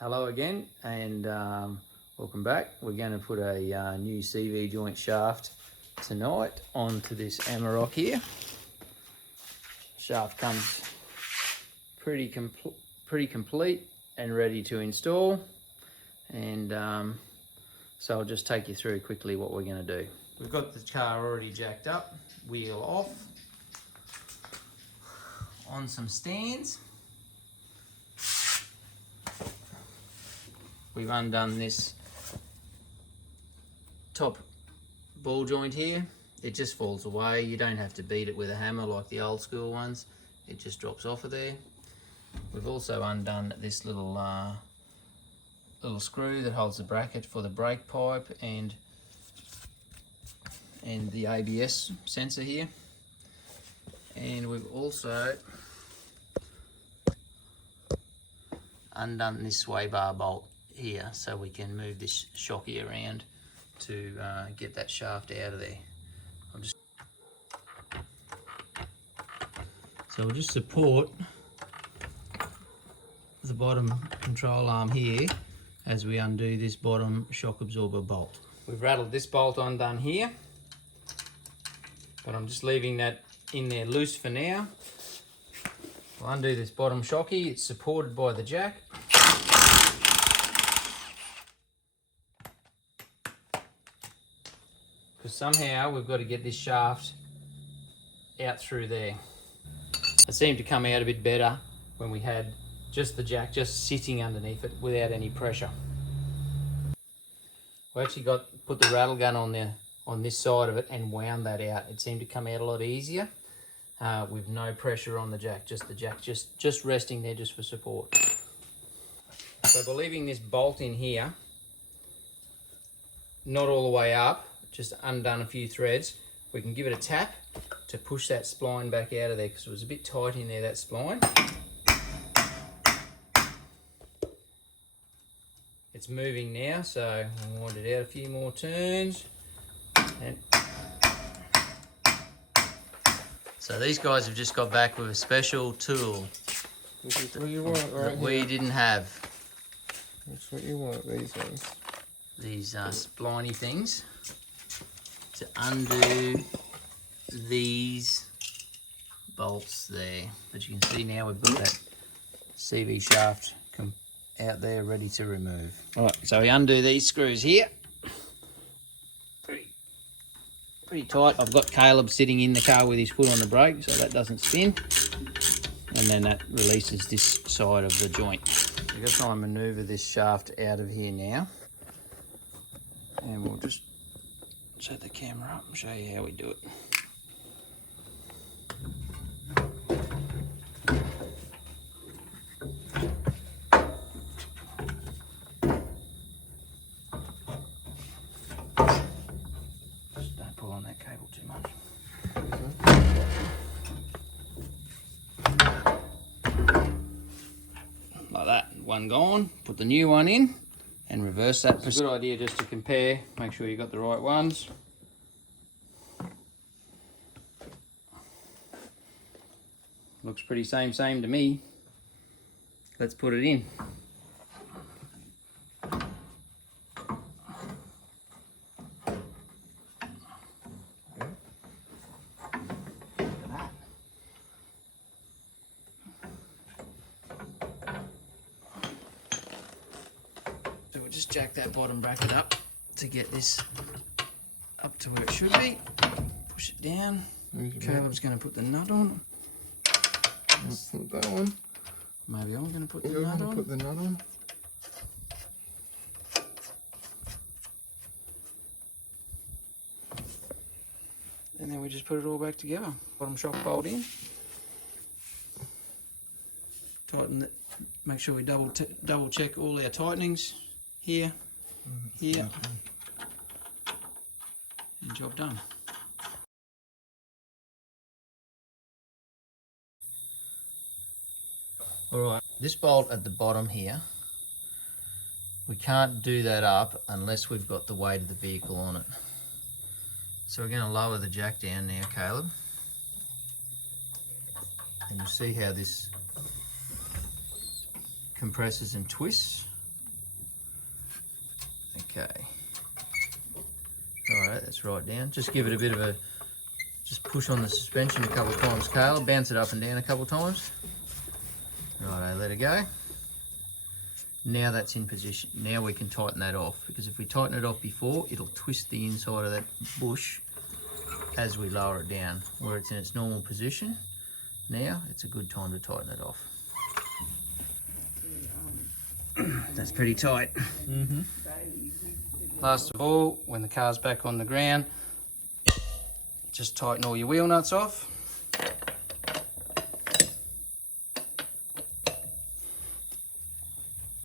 Hello again, and welcome back. We're going to put a new CV joint shaft tonight onto this Amarock here. Shaft comes pretty complete and ready to install, and so I'll just take you through quickly what we're going to do. We've got the car already jacked up, wheel off, on some stands. We've undone this top ball joint here. It just falls away. You don't have to beat it with a hammer like the old school ones. It just drops off of there. We've also undone this little screw that holds the bracket for the brake pipe and the ABS sensor here. And we've also undone this sway bar bolt here so we can move this shocky around to get that shaft out of there. So we'll just support the bottom control arm here as we undo this bottom shock absorber bolt. We've rattled this bolt undone here, but I'm just leaving that in there loose for now. We'll undo this bottom shocky. It's supported by the jack. Because somehow we've got to get this shaft out through there. It seemed to come out a bit better when we had just the jack just sitting underneath it without any pressure. We actually put the rattle gun on this side of it and wound that out. It seemed to come out a lot easier with no pressure on the jack just resting there just for support. So by leaving this bolt in here, not all the way up, just undone a few threads, we can give it a tap to push that spline back out of there because it was a bit tight in there, that spline. It's moving now, so I want it out a few more turns. So these guys have just got back with a special tool that we didn't have. That's what you want, these ones. These spliney things to undo these bolts there. But you can see now we've got that CV shaft out there ready to remove. Alright, so we undo these screws here. Pretty tight. I've got Caleb sitting in the car with his foot on the brake so that doesn't spin. And then that releases this side of the joint. We've got to try and manoeuvre this shaft out of here now. And we'll just set the camera up and show you how we do it. Just don't pull on that cable too much. Like that, one gone. Put the new one in and reverse that. It's a good idea just to compare, make sure you got the right ones. Looks pretty same to me. Let's put it in. So we'll just jack that bottom bracket up to get this up to where it should be. Push it down. Caleb's going to put the nut on. Put that on. Maybe I'm going to put the nut on. Put the nut on. And then we just put it all back together. Bottom shock bolt in. Tighten it. Make sure we double check all our tightenings here, here, and job done. Alright, this bolt at the bottom here, we can't do that up unless we've got the weight of the vehicle on it. So we're going to lower the jack down now, Caleb. And you see how this compresses and twists. Okay. Alright, that's right down. Just give it a bit of a, just push on the suspension a couple of times, Caleb. Bounce it up and down a couple of times. Righto, let it go. Now that's in position. Now we can tighten that off, because if we tighten it off before, it'll twist the inside of that bush as we lower it down. Where it's in its normal position, now it's a good time to tighten it off. That's pretty tight. Mm-hmm. Last of all, when the car's back on the ground, just tighten all your wheel nuts off.